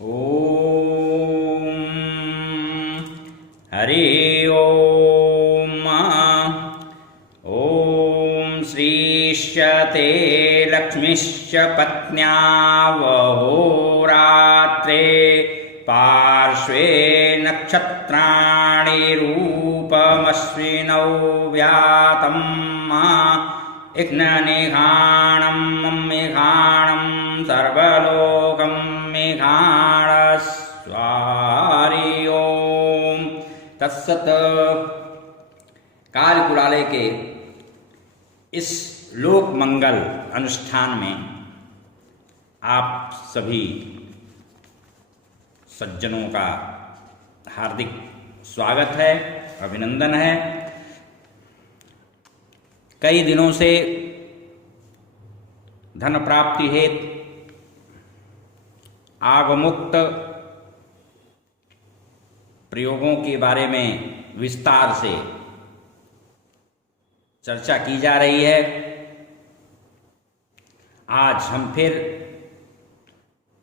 ॐ हरि ॐ ॐ श्रीश्च ते लक्ष्मीश्च पत्न्या वहोरात्रे पार्श्वे नक्षत्राणि रूपमश्विनौ व्यातं इघ्ननिघाणं मेघाणं सर्वलोकं मेघाणस्वारि ओम तत्सत। कालकुलालय के इस लोक मंगल अनुष्ठान में आप सभी सज्जनों का हार्दिक स्वागत है, अभिनंदन है। कई दिनों से धन प्राप्ति हेतु आगमुक्त प्रयोगों के बारे में विस्तार से चर्चा की जा रही है। आज हम फिर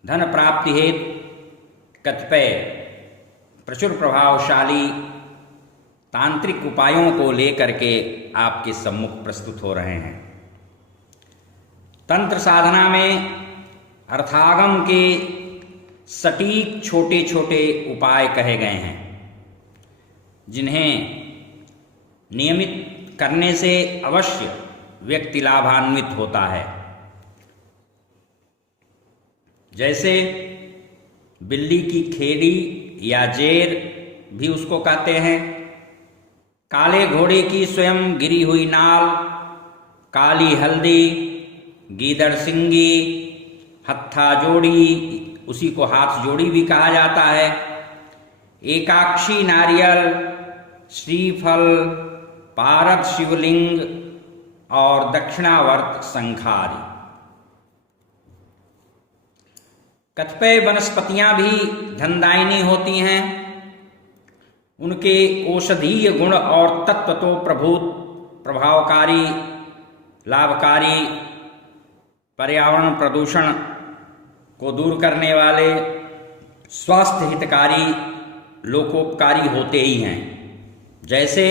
धन प्राप्ति हेतु कतिपय प्रचुर प्रभावशाली तांत्रिक उपायों को लेकर के आपके सम्मुख प्रस्तुत हो रहे हैं। तंत्र साधना में अर्थागम के सटीक छोटे छोटे उपाय कहे गए हैं, जिन्हें नियमित करने से अवश्य व्यक्ति लाभान्वित होता है। जैसे बिल्ली की खेड़ी या जेर भी उसको कहते हैं, काले घोड़े की स्वयं गिरी हुई नाल, काली हल्दी, गीदड़ सिंगी, हत्था जोड़ी, उसी को हाथ जोड़ी भी कहा जाता है, एकाक्षी नारियल, श्रीफल, पारद शिवलिंग और दक्षिणावर्त शंखादि। कतिपय वनस्पतियां भी धनदायिनी होती हैं। उनके औषधीय गुण और तत्व तो प्रभावकारी, लाभकारी, पर्यावरण प्रदूषण को दूर करने वाले, स्वास्थ्य हितकारी, लोकोपकारी होते ही हैं। जैसे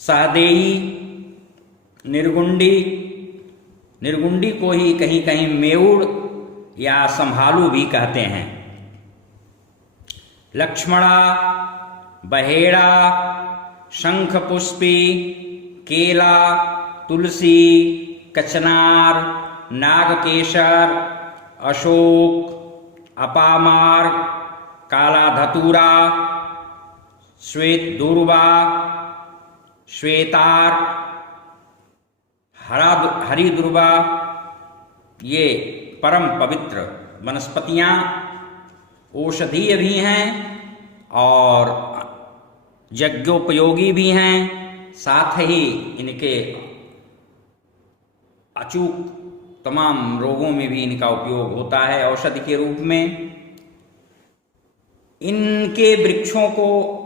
सहदेई, निर्गुंडी को ही कहीं कहीं मेउड़ या संभालू भी कहते हैं। लक्ष्मणा, बहेड़ा, शंखपुष्पी, केला, तुलसी, कचनार, नागकेशर, अशोक, अपामार, काला धतूरा, श्वेत दूर्वा, श्वेतार, हरी दुर्वा, ये परम पवित्र वनस्पतियां औषधीय भी हैं और यज्ञोपयोगी भी हैं। साथ ही इनके अचूक तमाम रोगों में भी इनका उपयोग होता है औषधि के रूप में। इनके वृक्षों को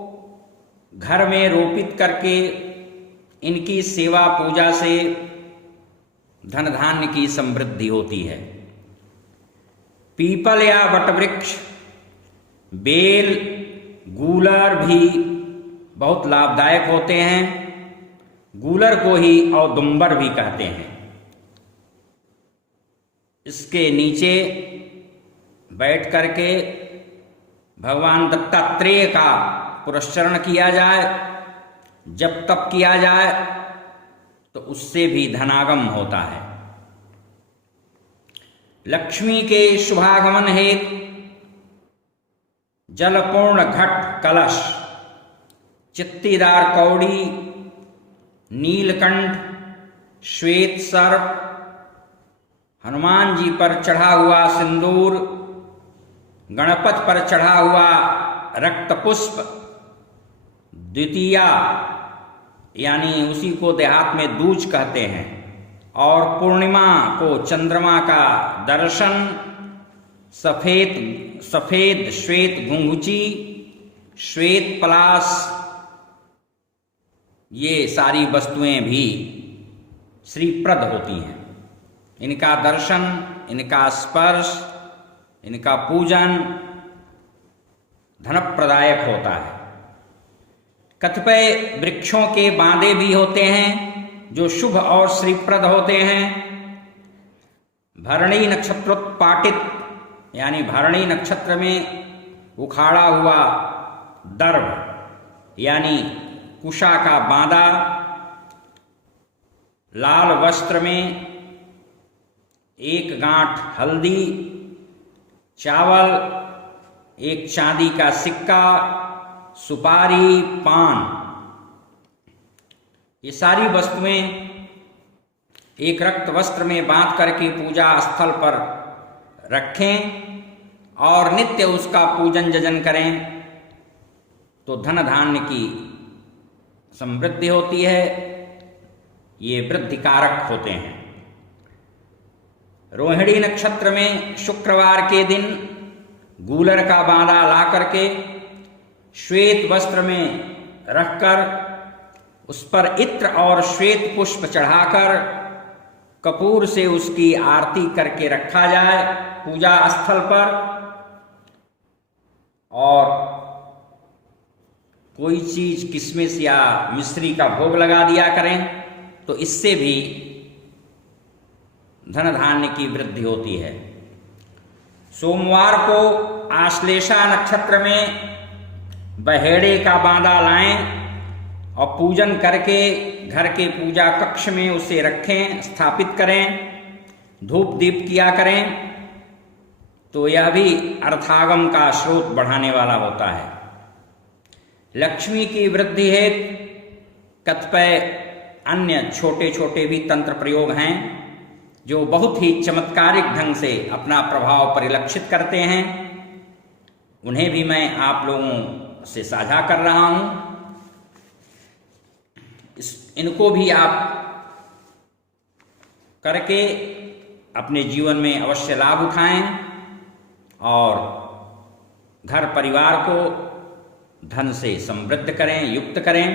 घर में रोपित करके इनकी सेवा पूजा से धन धान्य की समृद्धि होती है। पीपल या वटवृक्ष, बेल, गूलर भी बहुत लाभदायक होते हैं। गूलर को ही औदुंबर भी कहते हैं। इसके नीचे बैठ करके भगवान दत्तात्रेय का पुरस्चरण किया जाए, जप तप किया जाए, तो उससे भी धनागम होता है। लक्ष्मी के शुभागमन हेतु जलपूर्ण घट कलश, चित्तीदार कौड़ी, नीलकंठ, श्वेत सर्प, हनुमान जी पर चढ़ा हुआ सिंदूर, गणपति पर चढ़ा हुआ रक्त पुष्प, द्वितीया यानी उसी को देहात में दूज कहते हैं, और पूर्णिमा को चंद्रमा का दर्शन, सफेद श्वेत घुंघुची, श्वेत पलाश, ये सारी वस्तुएं भी श्रीप्रद होती हैं। इनका दर्शन, इनका स्पर्श इनका पूजन धनप्रदायक होता है। कतिपय वृक्षों के बांदे भी होते हैं जो शुभ और श्रीप्रद होते हैं। भरणी नक्षत्रोत्पाटित यानी भरणी नक्षत्र में उखाड़ा हुआ दर्भ यानी कुशा का बांदा, लाल वस्त्र में 1 गांठ हल्दी, चावल, 1 चांदी का सिक्का, सुपारी, पान, ये सारी वस्तुएं एक रक्त वस्त्र में बांध करके पूजा स्थल पर रखें और नित्य उसका पूजन जजन करें तो धन धान्य की समृद्धि होती है। ये वृद्धि कारक होते हैं। रोहिणी नक्षत्र में शुक्रवार के दिन गूलर का बांदा ला करके श्वेत वस्त्र में रखकर उस पर इत्र और श्वेत पुष्प चढ़ाकर कपूर से उसकी आरती करके रखा जाए पूजा स्थल पर, और कोई चीज किशमिश या मिश्री का भोग लगा दिया करें तो इससे भी धन धान्य की वृद्धि होती है। सोमवार को आश्लेषा नक्षत्र में बहेड़े का बांदा लाएं और पूजन करके घर के पूजा कक्ष में उसे रखें, स्थापित करें, धूप दीप किया करें तो यह भी अर्थागम का स्रोत बढ़ाने वाला होता है। लक्ष्मी की वृद्धि हेतु कतिपय अन्य छोटे छोटे भी तंत्र प्रयोग हैं जो बहुत ही चमत्कारिक ढंग से अपना प्रभाव परिलक्षित करते हैं। उन्हें भी मैं आप लोगों से साझा कर रहा हूं। इनको भी आप करके अपने जीवन में अवश्य लाभ उठाएं और घर परिवार को धन से समृद्ध करें, युक्त करें।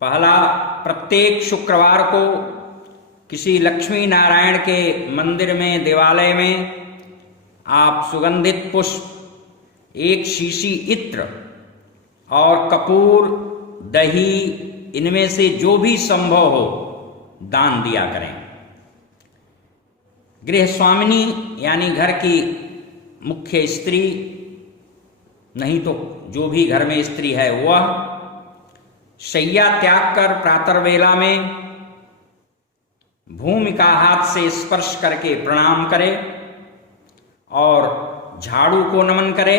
पहला, प्रत्येक शुक्रवार को किसी लक्ष्मी नारायण के मंदिर में, देवालय में आप सुगंधित पुष्प, 1 शीशी इत्र और कपूर, दही, इनमें से जो भी संभव हो दान दिया करें। गृह स्वामिनी यानी घर की मुख्य स्त्री, नहीं तो जो भी घर में स्त्री है वह शैया त्याग कर प्रातर्वेला में भूमि का हाथ से स्पर्श करके प्रणाम करे और झाड़ू को नमन करे।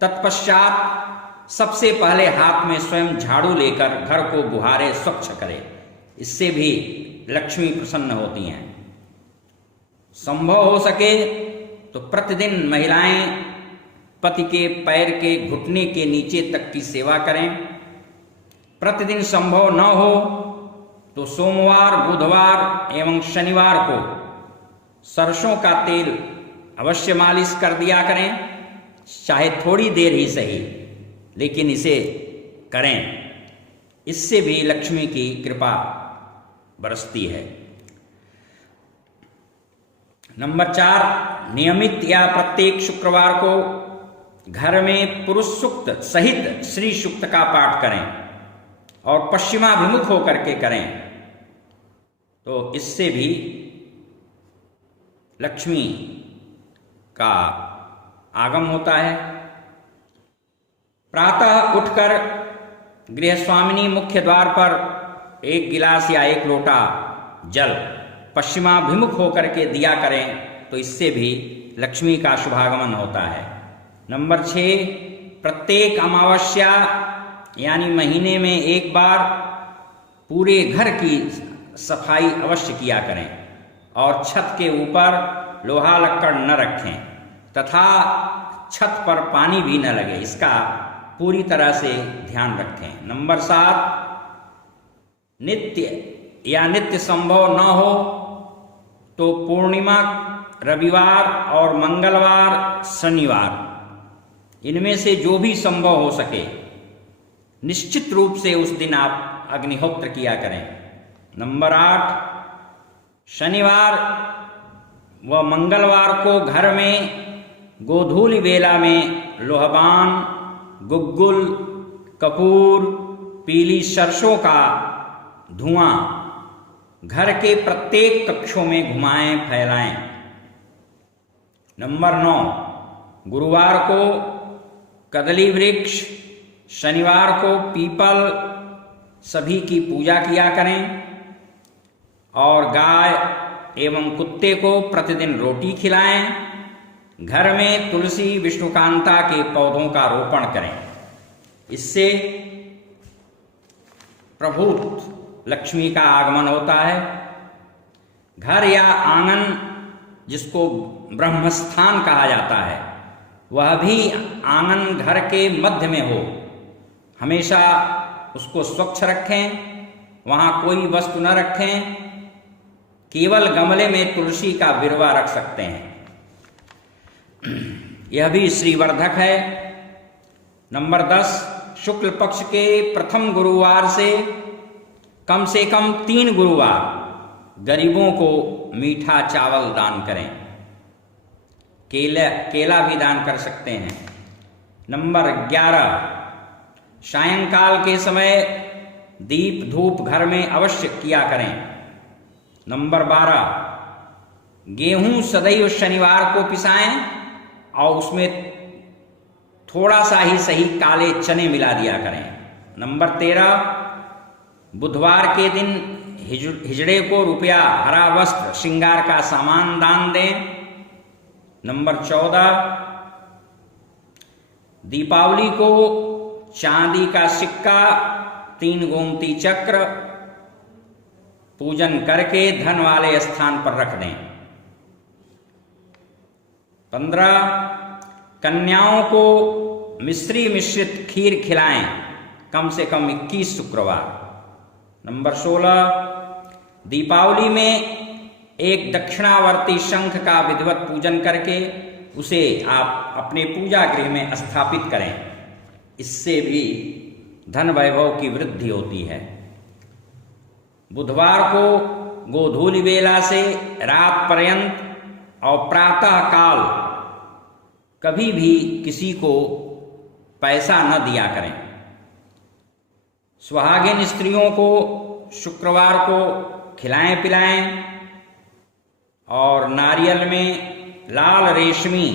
तत्पश्चात सबसे पहले हाथ में स्वयं झाड़ू लेकर घर को बुहारे, स्वच्छ करे। इससे भी लक्ष्मी प्रसन्न होती हैं। संभव हो सके तो प्रतिदिन महिलाएं पति के पैर के घुटने के नीचे तक की सेवा करें। प्रतिदिन संभव न हो तो सोमवार, बुधवार एवं शनिवार को सरसों का तेल अवश्य मालिश कर दिया करें, चाहे थोड़ी देर ही सही, लेकिन इसे करें। इससे भी लक्ष्मी की कृपा बरसती है। नंबर 4, नियमित या प्रत्येक शुक्रवार को घर में पुरुष सूक्त सहित श्री सूक्त का पाठ करें और पश्चिमाभिमुख होकर के करें तो इससे भी लक्ष्मी का आगम होता है। प्रातः उठकर गृह स्वामिनी मुख्य द्वार पर 1 गिलास या 1 लोटा जल पश्चिमाभिमुख होकर के दिया करें तो इससे भी लक्ष्मी का शुभागमन होता है। नंबर 6, प्रत्येक अमावस्या यानी महीने में 1 बार पूरे घर की सफाई अवश्य किया करें और छत के ऊपर लोहा लक्कड़ न रखें तथा छत पर पानी भी न लगे, इसका पूरी तरह से ध्यान रखें। नंबर 7, नित्य संभव न हो तो पूर्णिमा, रविवार और मंगलवार, शनिवार, इनमें से जो भी संभव हो सके निश्चित रूप से उस दिन आप अग्निहोत्र किया करें। नंबर 8, शनिवार व मंगलवार को घर में गोधूली बेला में लोहबान, गुग्गुल, कपूर, पीली सरसों का धुआं घर के प्रत्येक कक्षों में घुमाएं फैलाएं। नंबर 9, गुरुवार को कदली वृक्ष, शनिवार को पीपल सभी की पूजा किया करें और गाय एवं कुत्ते को प्रतिदिन रोटी खिलाएं। घर में तुलसी, विष्णुकांता के पौधों का रोपण करें। इससे प्रभूत लक्ष्मी का आगमन होता है। घर या आंगन, जिसको ब्रह्मस्थान कहा जाता है, वह भी आंगन घर के मध्य में हो। हमेशा उसको स्वच्छ रखें, वहाँ कोई वस्तु न रखें। केवल गमले में तुलसी का बिरवा रख सकते हैं। यह भी श्रीवर्धक है। नंबर 10, शुक्ल पक्ष के प्रथम गुरुवार से कम 3 गुरुवार गरीबों को मीठा चावल दान करें। केला भी दान कर सकते हैं। नंबर 11, सायंकाल के समय दीप धूप घर में अवश्य किया करें। नंबर 12, गेहूं सदैव शनिवार को पिसाएं और उसमें थोड़ा सा ही सही काले चने मिला दिया करें। नंबर 13, बुधवार के दिन हिजड़े को रुपया, हरा वस्त्र, श्रृंगार का सामान दान दें। नंबर 14, दीपावली को चांदी का सिक्का, 3 गोमती चक्र पूजन करके धन वाले स्थान पर रख दें। 15, कन्याओं को मिश्री मिश्रित खीर खिलाएं, कम से कम 21 शुक्रवार। नंबर 16, दीपावली में एक दक्षिणावर्ती शंख का विधिवत पूजन करके उसे आप अपने पूजा गृह में स्थापित करें। इससे भी धन वैभव की वृद्धि होती है। बुधवार को गोधूली बेला से रात पर्यंत और प्रातः काल कभी भी किसी को पैसा न दिया करें। सुहागिन स्त्रियों को शुक्रवार को खिलाएं पिलाएं और नारियल में लाल रेशमी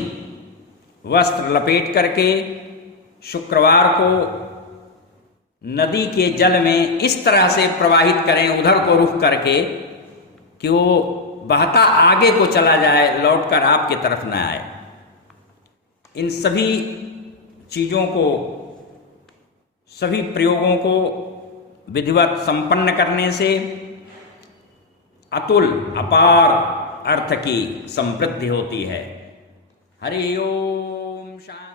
वस्त्र लपेट करके शुक्रवार को नदी के जल में इस तरह से प्रवाहित करें, उधर को रुख करके, कि वो बहता आगे को चला जाए, लौटकर आपके तरफ न आए। इन सभी चीज़ों को, सभी प्रयोगों को विधिवत संपन्न करने से अतुल अपार अर्थ की समृद्धि होती है। हरि ओम शांति।